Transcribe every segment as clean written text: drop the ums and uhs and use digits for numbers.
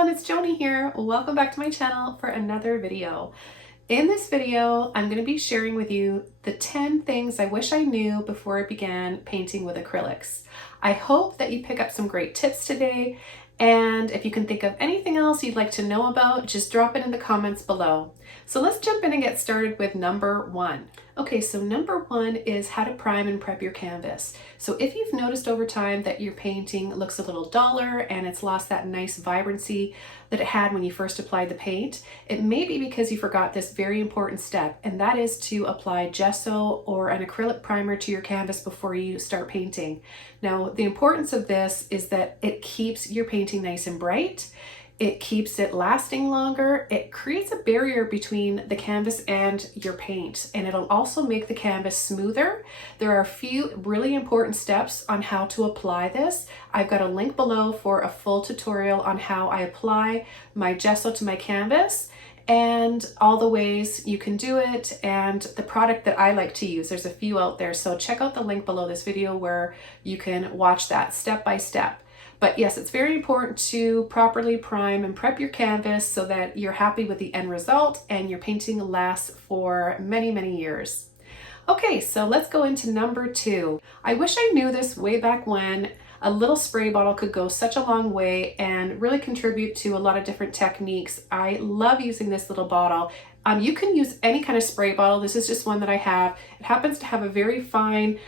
everyone, it's Joni here. Welcome back to my channel for another video. In this video, I'm going to be sharing with you the 10 things I wish I knew before I began painting with acrylics. I hope that you pick up some great tips today, and if you can think of anything else you'd like to know about, just drop it in the comments below. So let's jump in and get started with number one. Okay, so number one is how to prime and prep your canvas. So if you've noticed over time that your painting looks a little duller and it's lost that nice vibrancy that it had when you first applied the paint, it may be because you forgot this very important step, and that is to apply gesso or an acrylic primer to your canvas before you start painting. Now, the importance of this is that it keeps your painting nice and bright. It keeps it lasting longer. It creates a barrier between the canvas and your paint, and it'll also make the canvas smoother. There are a few really important steps on how to apply this. I've got a link below for a full tutorial on how I apply my gesso to my canvas and all the ways you can do it and the product that I like to use. There's a few out there, so check out the link below this video where you can watch that step by step. But yes, it's very important to properly prime and prep your canvas so that you're happy with the end result and your painting lasts for many, many years. Okay, so let's go into number two. I wish I knew this way back when. A little spray bottle could go such a long way and really contribute to a lot of different techniques. I love using this little bottle. You can use any kind of spray bottle. This is just one that I have. It happens to have a very fine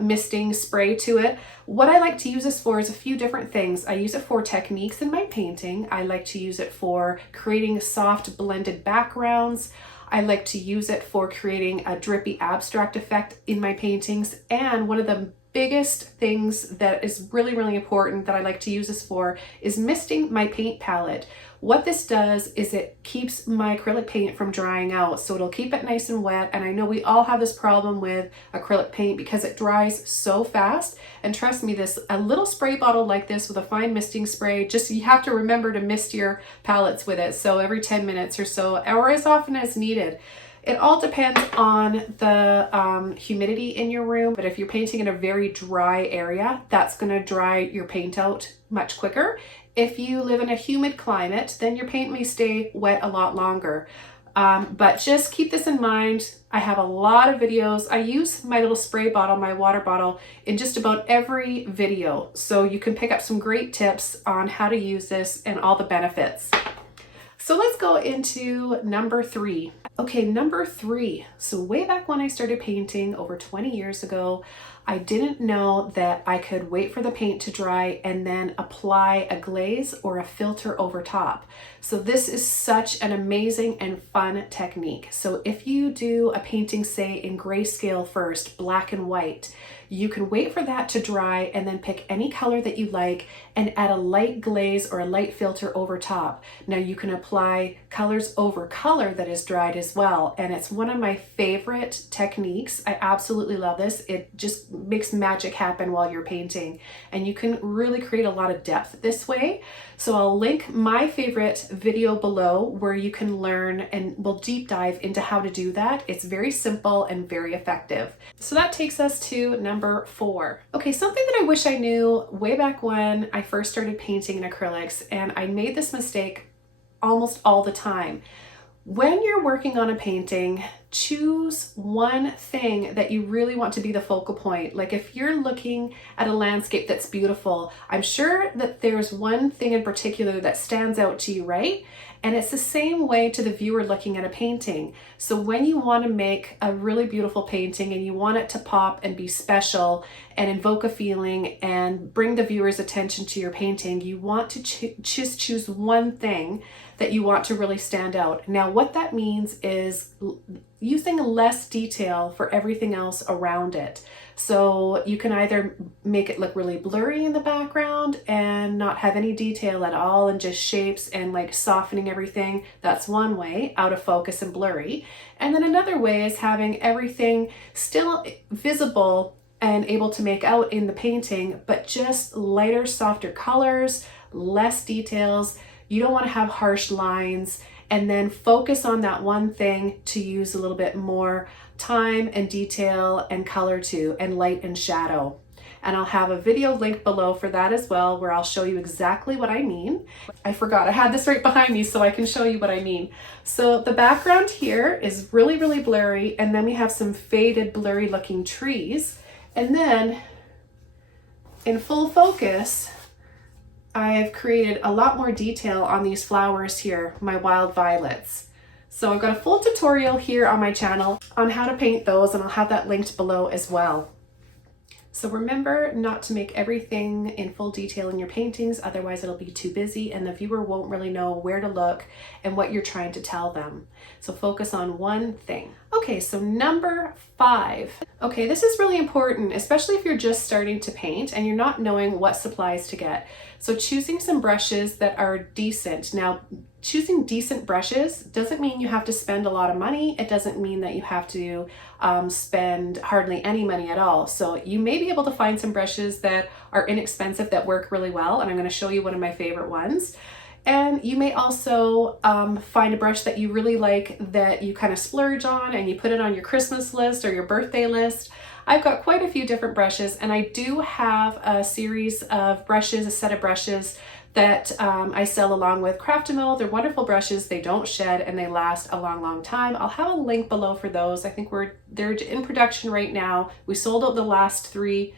misting spray to it. What I like to use this for is a few different things. I use it for techniques in my painting. I like to use it for creating soft blended backgrounds. I like to use it for creating a drippy abstract effect in my paintings. And one of the biggest things that is really, really important that I like to use this for is misting my paint palette. What this does is it keeps my acrylic paint from drying out, so it'll keep it nice and wet. And I know we all have this problem with acrylic paint because it dries so fast. And trust me, a little spray bottle like this with a fine misting spray, just you have to remember to mist your palettes with it. So every 10 minutes or so, or as often as needed. It all depends on the humidity in your room, but if you're painting in a very dry area, that's going to dry your paint out much quicker. If you live in a humid climate, then your paint may stay wet a lot longer. But just keep this in mind. I have a lot of videos. I use my little spray bottle, my water bottle, in just about every video. So you can pick up some great tips on how to use this and all the benefits. So let's go into number three. Okay, number three. So way back when I started painting over 20 years ago, I didn't know that I could wait for the paint to dry and then apply a glaze or a filter over top. So this is such an amazing and fun technique. So if you do a painting, say in grayscale first, black and white, you can wait for that to dry and then pick any color that you like and add a light glaze or a light filter over top. Now you can apply colors over color that is dried as well. And it's one of my favorite techniques. I absolutely love this. It just makes magic happen while you're painting. And you can really create a lot of depth this way. So I'll link my favorite video below where you can learn and we'll deep dive into how to do that. It's very simple and very effective. So that takes us to number four. Okay, something that I wish I knew way back when I first started painting in acrylics, and I made this mistake almost all the time. When you're working on a painting, choose one thing that you really want to be the focal point. Like if you're looking at a landscape that's beautiful, I'm sure that there's one thing in particular that stands out to you, right? And it's the same way to the viewer looking at a painting. So when you want to make a really beautiful painting and you want it to pop and be special and invoke a feeling and bring the viewer's attention to your painting, you want to just choose one thing that you want to really stand out. Now, what that means is using less detail for everything else around it. So you can either make it look really blurry in the background and not have any detail at all and just shapes and like softening everything. That's one way, out of focus and blurry. And then another way is having everything still visible and able to make out in the painting, but just lighter, softer colors, less details. You don't want to have harsh lines, and then focus on that one thing to use a little bit more time and detail and color to, and light and shadow. and I'll have a video link below for that as well, where I'll show you exactly what I mean. I forgot I had this right behind me so I can show you what I mean. So the background here is really, really blurry, and then we have some faded, blurry looking trees. And then in full focus, I've created a lot more detail on these flowers here, my wild violets. So I've got a full tutorial here on my channel on how to paint those, and I'll have that linked below as well. So remember not to make everything in full detail in your paintings, otherwise it'll be too busy and the viewer won't really know where to look and what you're trying to tell them. So focus on one thing. Okay, so number 5. Okay, this is really important, especially if you're just starting to paint and you're not knowing what supplies to get. So choosing some brushes that are decent. Now, choosing decent brushes doesn't mean you have to spend a lot of money. It doesn't mean that you have to spend hardly any money at all. So you may be able to find some brushes that are inexpensive that work really well, and I'm going to show you one of my favorite ones. And you may also find a brush that you really like that you kind of splurge on and you put it on your Christmas list or your birthday list. I've got quite a few different brushes, and I do have a series of brushes, a set of brushes that I sell along with Craftimo. They're wonderful brushes. They don't shed and they last a long, long time. I'll have a link below for those. I think they're in production right now. We sold out the last 3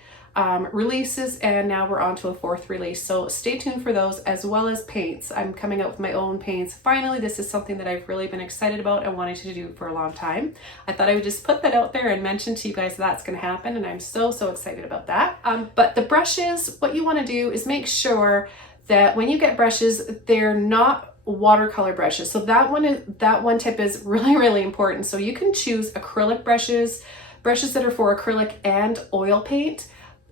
releases, and now we're on to a 4th release. So stay tuned for those, as well as paints. I'm coming out with my own paints. Finally, this is something that I've really been excited about and wanted to do for a long time. I thought I would just put that out there and mention to you guys that's going to happen, and I'm so excited about that. But the brushes, what you want to do is make sure that when you get brushes, they're not watercolor brushes. So that one tip is really, really important. So you can choose acrylic brushes that are for acrylic and oil paint,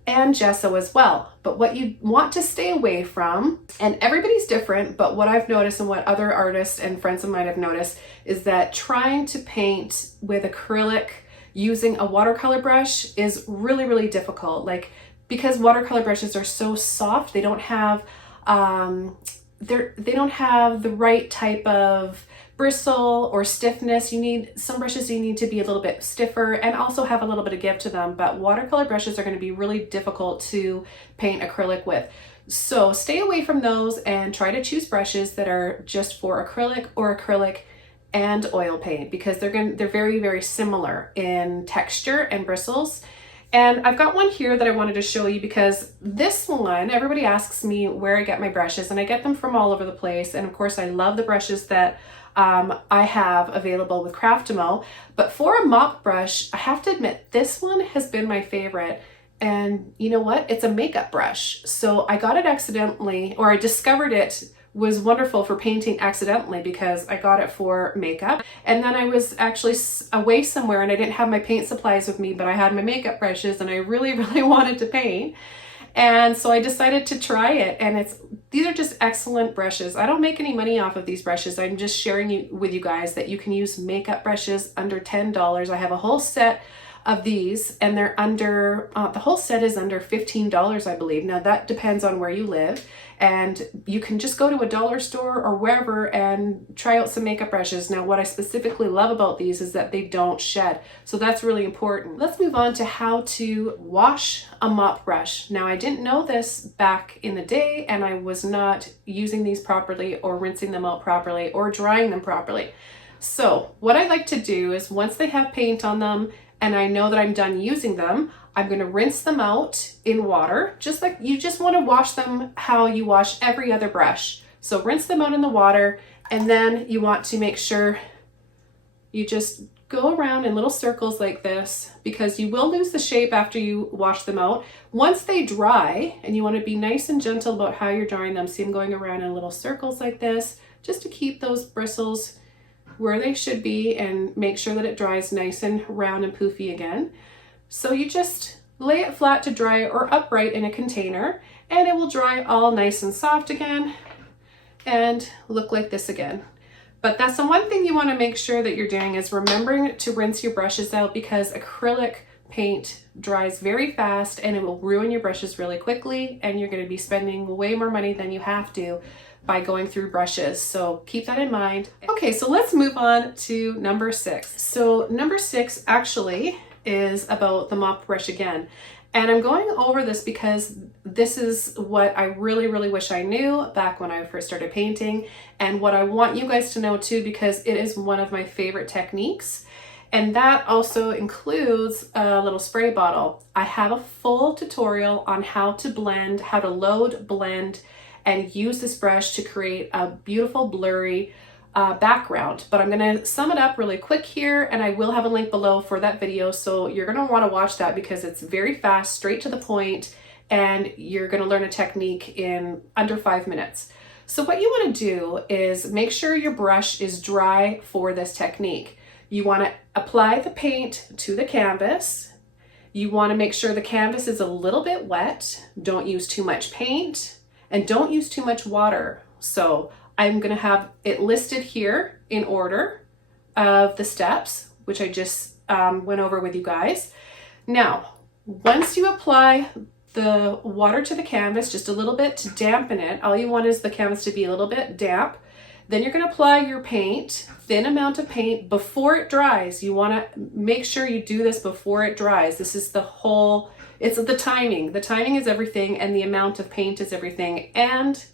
and gesso as well. But what you want to stay away from, and everybody's different, but what I've noticed and what other artists and friends of mine have noticed, is that trying to paint with acrylic using a watercolor brush is really, really difficult. Like, because watercolor brushes are so soft, they don't have they don't have the right type of bristle or stiffness. Some brushes you need to be a little bit stiffer and also have a little bit of give to them, but watercolor brushes are going to be really difficult to paint acrylic with. So stay away from those and try to choose brushes that are just for acrylic or acrylic and oil paint, because they're very, very similar in texture and bristles. And I've got one here that I wanted to show you, because this one, everybody asks me where I get my brushes, and I get them from all over the place. And of course, I love the brushes that I have available with Craftimo. But for a mop brush, I have to admit, this one has been my favorite. And you know what? It's a makeup brush. So I got it accidentally, or I discovered it was wonderful for painting accidentally, because I got it for makeup. And then I was actually away somewhere and I didn't have my paint supplies with me, but I had my makeup brushes and I really, really wanted to paint. And so I decided to try it, and these are just excellent brushes. I don't make any money off of these brushes. I'm just sharing with you guys that you can use makeup brushes under $10. I have a whole set of these, and they're under, the whole set is under $15, I believe. Now that depends on where you live, and you can just go to a dollar store or wherever and try out some makeup brushes. Now, what I specifically love about these is that they don't shed. So that's really important. Let's move on to how to wash a mop brush. Now, I didn't know this back in the day, and I was not using these properly or rinsing them out properly or drying them properly. So what I like to do is, once they have paint on them and I know that I'm done using them, I'm going to rinse them out in water, just like you just want to wash them how you wash every other brush. So rinse them out in the water, and then you want to make sure you just go around in little circles like this, because you will lose the shape after you wash them out. Once they dry, and you want to be nice and gentle about how you're drying them, see I'm going around in little circles like this, just to keep those bristles where they should be and make sure that it dries nice and round and poofy again. So you just lay it flat to dry or upright in a container, and it will dry all nice and soft again and look like this again. But that's the one thing you want to make sure that you're doing, is remembering to rinse your brushes out, because acrylic paint dries very fast and it will ruin your brushes really quickly, and you're going to be spending way more money than you have to by going through brushes. So keep that in mind. Okay, so let's move on to number 6. So number 6 actually is about the mop brush again. And I'm going over this because this is what I really, really wish I knew back when I first started painting, and what I want you guys to know too, because it is one of my favorite techniques. And that also includes a little spray bottle. I have a full tutorial on how to blend, how to load, blend, and use this brush to create a beautiful blurry background. But I'm gonna sum it up really quick here, and I will have a link below for that video. So you're gonna wanna watch that because it's very fast, straight to the point, and you're gonna learn a technique in under 5 minutes. So what you wanna do is make sure your brush is dry for this technique. You wanna apply the paint to the canvas. You wanna make sure the canvas is a little bit wet. Don't use too much paint and don't use too much water. So I'm gonna have it listed here in order of the steps, which I just went over with you guys. Now, once you apply the water to the canvas, just a little bit to dampen it, all you want is the canvas to be a little bit damp. Then you're gonna apply your paint, thin amount of paint before it dries. You wanna make sure you do this before it dries. This is the whole, it's the timing. The timing is everything, and the amount of paint is everything. And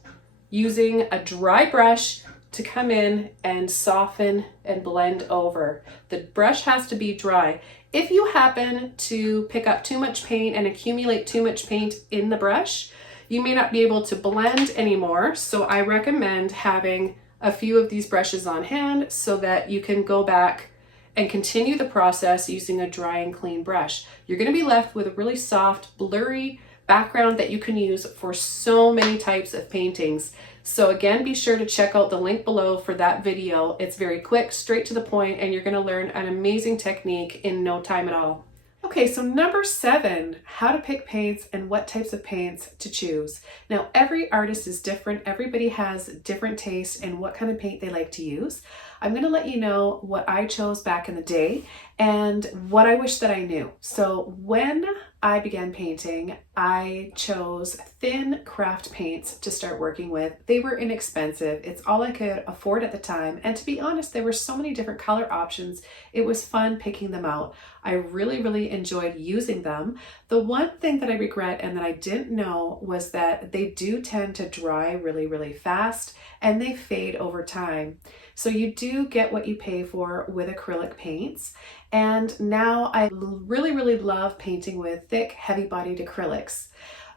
using a dry brush to come in and soften and blend over. The brush has to be dry. If you happen to pick up too much paint and accumulate too much paint in the brush, you may not be able to blend anymore. So I recommend having a few of these brushes on hand so that you can go back and continue the process using a dry and clean brush. You're gonna be left with a really soft, blurry background that you can use for so many types of paintings. So again, be sure to check out the link below for that video. It's very quick, straight to the point, and you're gonna learn an amazing technique in no time at all. Okay, so number 7, how to pick paints and what types of paints to choose. Now, every artist is different. Everybody has different tastes in what kind of paint they like to use. I'm gonna let you know what I chose back in the day and what I wish that I knew. So when I began painting, I chose thin craft paints to start working with. They were inexpensive. It's all I could afford at the time. And to be honest, there were so many different color options. It was fun picking them out. I really, really enjoyed using them. The one thing that I regret and that I didn't know was that they do tend to dry really, really fast, and they fade over time. So you do get what you pay for with acrylic paints. And now I really, really love painting with thick, heavy-bodied acrylics.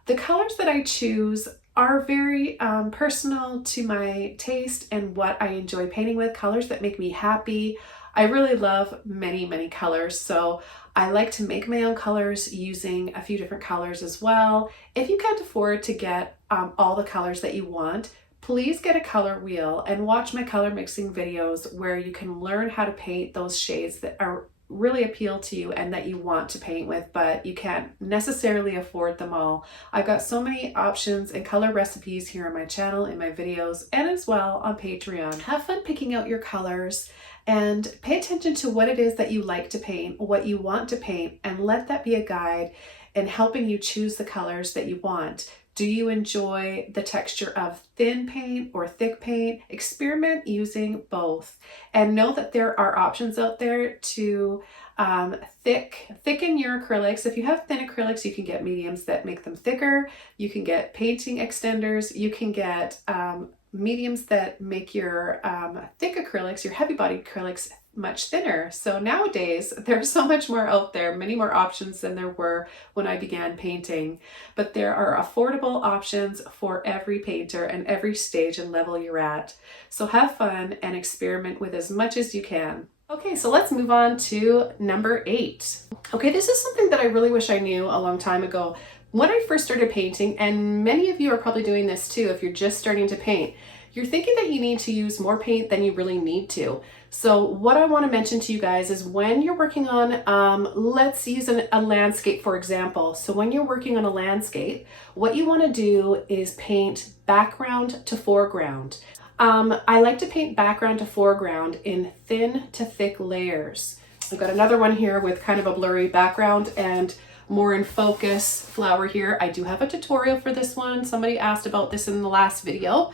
The colors that I choose are very personal to my taste and what I enjoy painting with, colors that make me happy. I really love many, many colors, so I like to make my own colors using a few different colors as well. If you can't afford to get all the colors that you want, please get a color wheel and watch my color mixing videos where you can learn how to paint those shades that are really appeal to you and that you want to paint with, but you can't necessarily afford them all. I've got so many options and color recipes here on my channel, in my videos, and as well on Patreon. Have fun picking out your colors and pay attention to what it is that you like to paint, what you want to paint, and let that be a guide in helping you choose the colors that you want. Do you enjoy the texture of thin paint or thick paint? Experiment using both, and know that there are options out there to thicken your acrylics. If you have thin acrylics, you can get mediums that make them thicker. You can get painting extenders. You can get mediums that make your thick acrylics, your heavy-bodied acrylics, much thinner. So nowadays there's so much more out there, many more options than there were when I began painting, but there are affordable options for every painter and every stage and level you're at. So have fun and experiment with as much as you can. Okay, so let's move on to number 8. Okay, this is something that I really wish I knew a long time ago. When I first started painting, and many of you are probably doing this too if you're just starting to paint, you're thinking that you need to use more paint than you really need to. So what I want to mention to you guys is when you're working on, let's use a landscape for example. So when you're working on a landscape, what you want to do is paint background to foreground. I like to paint background to foreground in thin to thick layers. I've got another one here with kind of a blurry background and more in focus flower here. I do have a tutorial for this one. Somebody asked about this in the last video.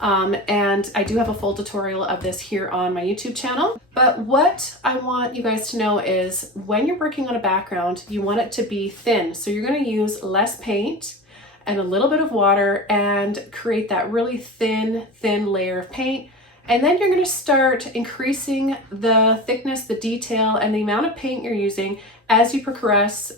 And I do have a full tutorial of this here on my YouTube channel. But what I want you guys to know is when you're working on a background, you want it to be thin. So you're going to use less paint and a little bit of water and create that really thin layer of paint. And then you're going to start increasing the thickness, the detail, and the amount of paint you're using as you progress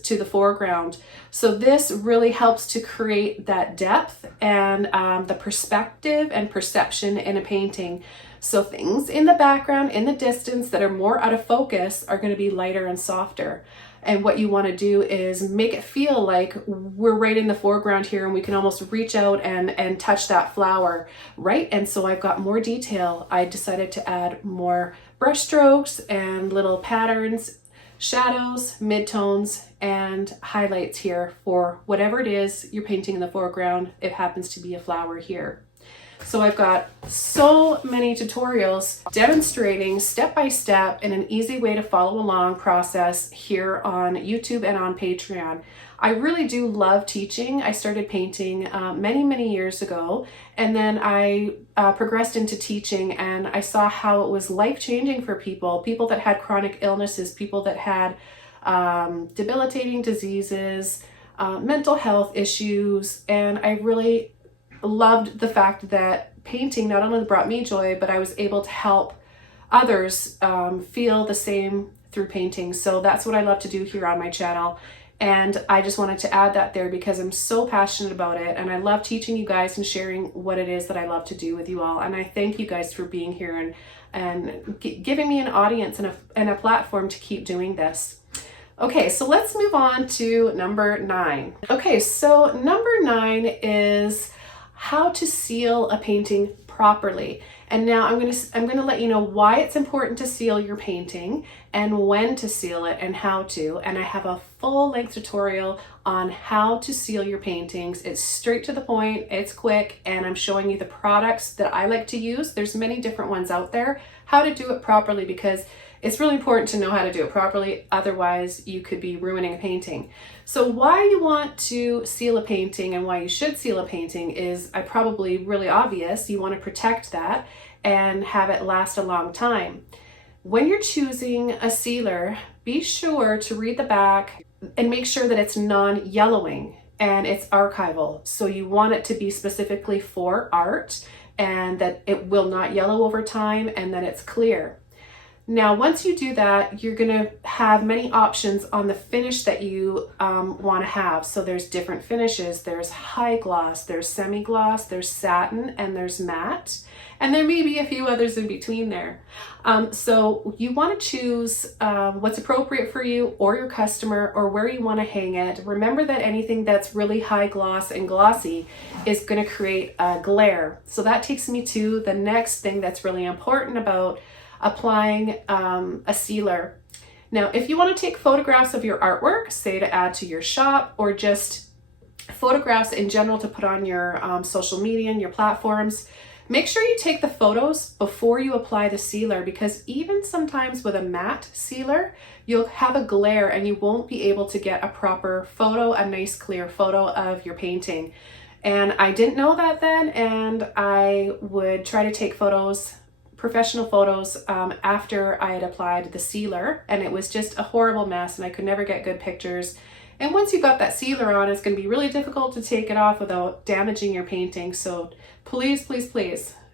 to the foreground. So this really helps to create that depth and the perspective and perception in a painting. So things in the background, in the distance that are more out of focus are going to be lighter and softer. And what you want to do is make it feel like we're right in the foreground here and we can almost reach out and touch that flower, right? And so I've got more detail. I decided to add more brush strokes and little patterns, shadows, midtones, and highlights here for whatever it is you're painting in the foreground. It happens to be a flower here. So I've got so many tutorials demonstrating step-by-step in an easy way to follow along process here on YouTube and on Patreon. I really do love teaching. I started painting many years ago, and then I progressed into teaching, and I saw how it was life-changing for people that had chronic illnesses, people that had debilitating diseases, mental health issues, and I really loved the fact that painting not only brought me joy, but I was able to help others feel the same through painting. So that's what I love to do here on my channel. And I just wanted to add that there because I'm so passionate about it. And I love teaching you guys and sharing what it is that I love to do with you all. And I thank you guys for being here and giving me an audience and a platform to keep doing this. Okay, so let's move on to number 9. Okay, so number 9 is how to seal a painting properly. And now I'm going to let you know why it's important to seal your painting and when to seal it and how to. And I have a full-length tutorial on how to seal your paintings. It's straight to the point, it's quick, and I'm showing you the products that I like to use. There's many different ones out there, how to do it properly, because it's really important to know how to do it properly. Otherwise, you could be ruining a painting. So why you want to seal a painting and why you should seal a painting is probably really obvious. You want to protect that and have it last a long time. When you're choosing a sealer, be sure to read the back and make sure that it's non-yellowing and it's archival. So you want it to be specifically for art and that it will not yellow over time and that it's clear. Now, once you do that, you're going to have many options on the finish that you want to have. So there's different finishes. There's high gloss, there's semi-gloss, there's satin, and there's matte. And there may be a few others in between there. So you want to choose what's appropriate for you or your customer or where you want to hang it. Remember that anything that's really high gloss and glossy is going to create a glare. So that takes me to the next thing that's really important about applying a sealer. Now, if you want to take photographs of your artwork, say to add to your shop, or just photographs in general to put on your social media and your platforms, make sure you take the photos before you apply the sealer, because even sometimes with a matte sealer, you'll have a glare and you won't be able to get a proper photo, a nice clear photo of your painting. And I didn't know that then, and I would try to take photos, professional photos, after I had applied the sealer, and it was just a horrible mess and I could never get good pictures. And once you got that sealer on, it's going to be really difficult to take it off without damaging your painting. So please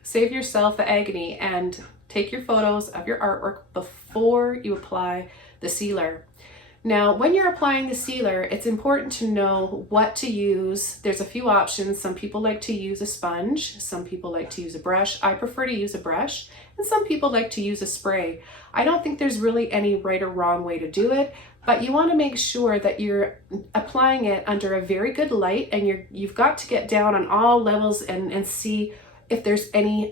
save yourself the agony and take your photos of your artwork before you apply the sealer. Now, when you're applying the sealer, it's important to know what to use. There's a few options. Some people like to use a sponge. Some people like to use a brush. I prefer to use a brush. And some people like to use a spray. I don't think there's really any right or wrong way to do it, but you want to make sure that you're applying it under a very good light, and you've got to get down on all levels and see if there's any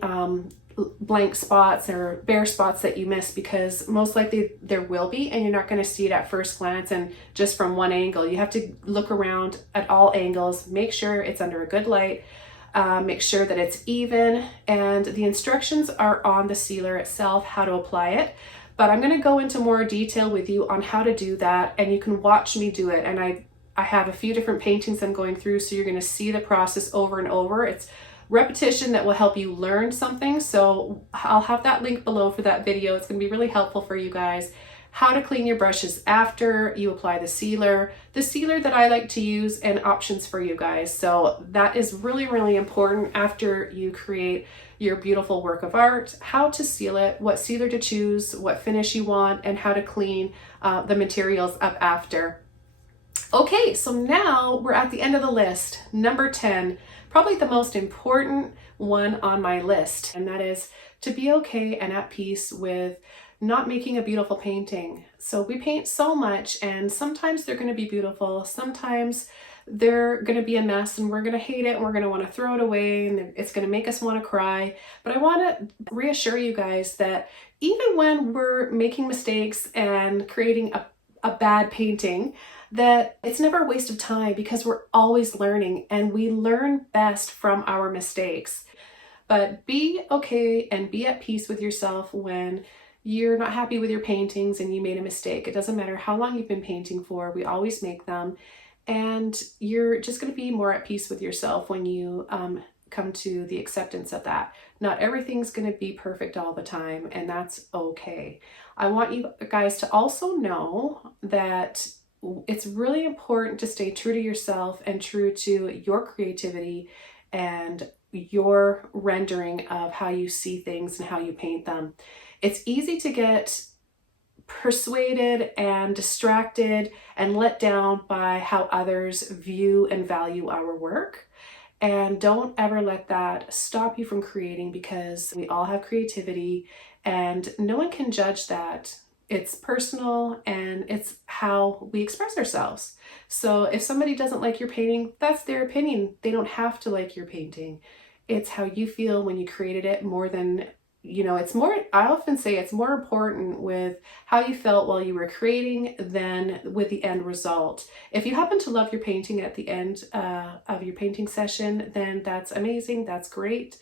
blank spots or bare spots that you miss, because most likely there will be, and you're not going to see it at first glance and just from one angle. You have to look around at all angles, make sure it's under a good light, make sure that it's even, and the instructions are on the sealer itself, how to apply it. But I'm going to go into more detail with you on how to do that, and you can watch me do it. And I have a few different paintings I'm going through, so you're going to see the process over and over. It's repetition that will help you learn something. So I'll have that link below for that video. It's going to be really helpful for you guys. How to clean your brushes after you apply the sealer that I like to use, and options for you guys. So that is really, really important after you create your beautiful work of art, how to seal it, what sealer to choose, what finish you want, and how to clean the materials up after. Okay, so now we're at the end of the list. Number 10, probably the most important one on my list, and that is to be okay and at peace with not making a beautiful painting. So we paint so much, and sometimes they're going to be beautiful, sometimes they're going to be a mess and we're going to hate it and we're going to want to throw it away and it's going to make us want to cry. But I want to reassure you guys that even when we're making mistakes and creating a bad painting, that it's never a waste of time, because we're always learning and we learn best from our mistakes. But be okay and be at peace with yourself when you're not happy with your paintings and you made a mistake. It doesn't matter how long you've been painting for, we always make them. And you're just going to be more at peace with yourself when you come to the acceptance of that. Not everything's going to be perfect all the time, and that's okay. I want you guys to also know that it's really important to stay true to yourself and true to your creativity and your rendering of how you see things and how you paint them. It's easy to get persuaded and distracted and let down by how others view and value our work. And don't ever let that stop you from creating, because we all have creativity and no one can judge that. It's personal and it's how we express ourselves. So if somebody doesn't like your painting, that's their opinion. They don't have to like your painting. It's how you feel when you created it more than, it's more, I often say it's more important with how you felt while you were creating than with the end result. If you happen to love your painting at the end of your painting session, then that's amazing, that's great.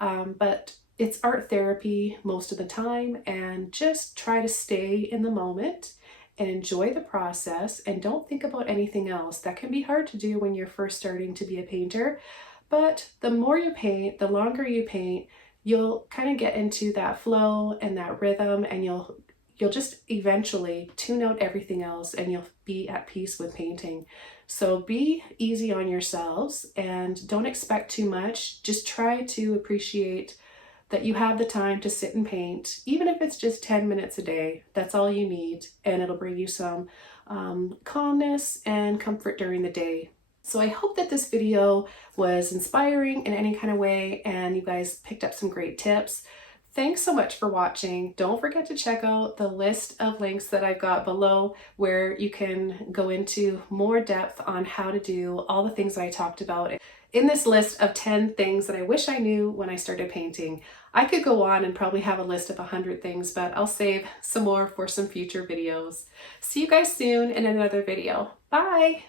But it's art therapy most of the time, and just try to stay in the moment and enjoy the process and don't think about anything else. That can be hard to do when you're first starting to be a painter, but the more you paint, the longer you paint, you'll kind of get into that flow and that rhythm, and you'll just eventually tune out everything else and you'll be at peace with painting. So be easy on yourselves and don't expect too much. Just try to appreciate that you have the time to sit and paint, even if it's just 10 minutes a day. That's all you need, and it'll bring you some calmness and comfort during the day. So I hope that this video was inspiring in any kind of way and you guys picked up some great tips. Thanks so much for watching. Don't forget to check out the list of links that I've got below, where you can go into more depth on how to do all the things I talked about in this list of 10 things that I wish I knew when I started painting. I could go on and probably have a list of 100 things, but I'll save some more for some future videos. See you guys soon in another video. Bye!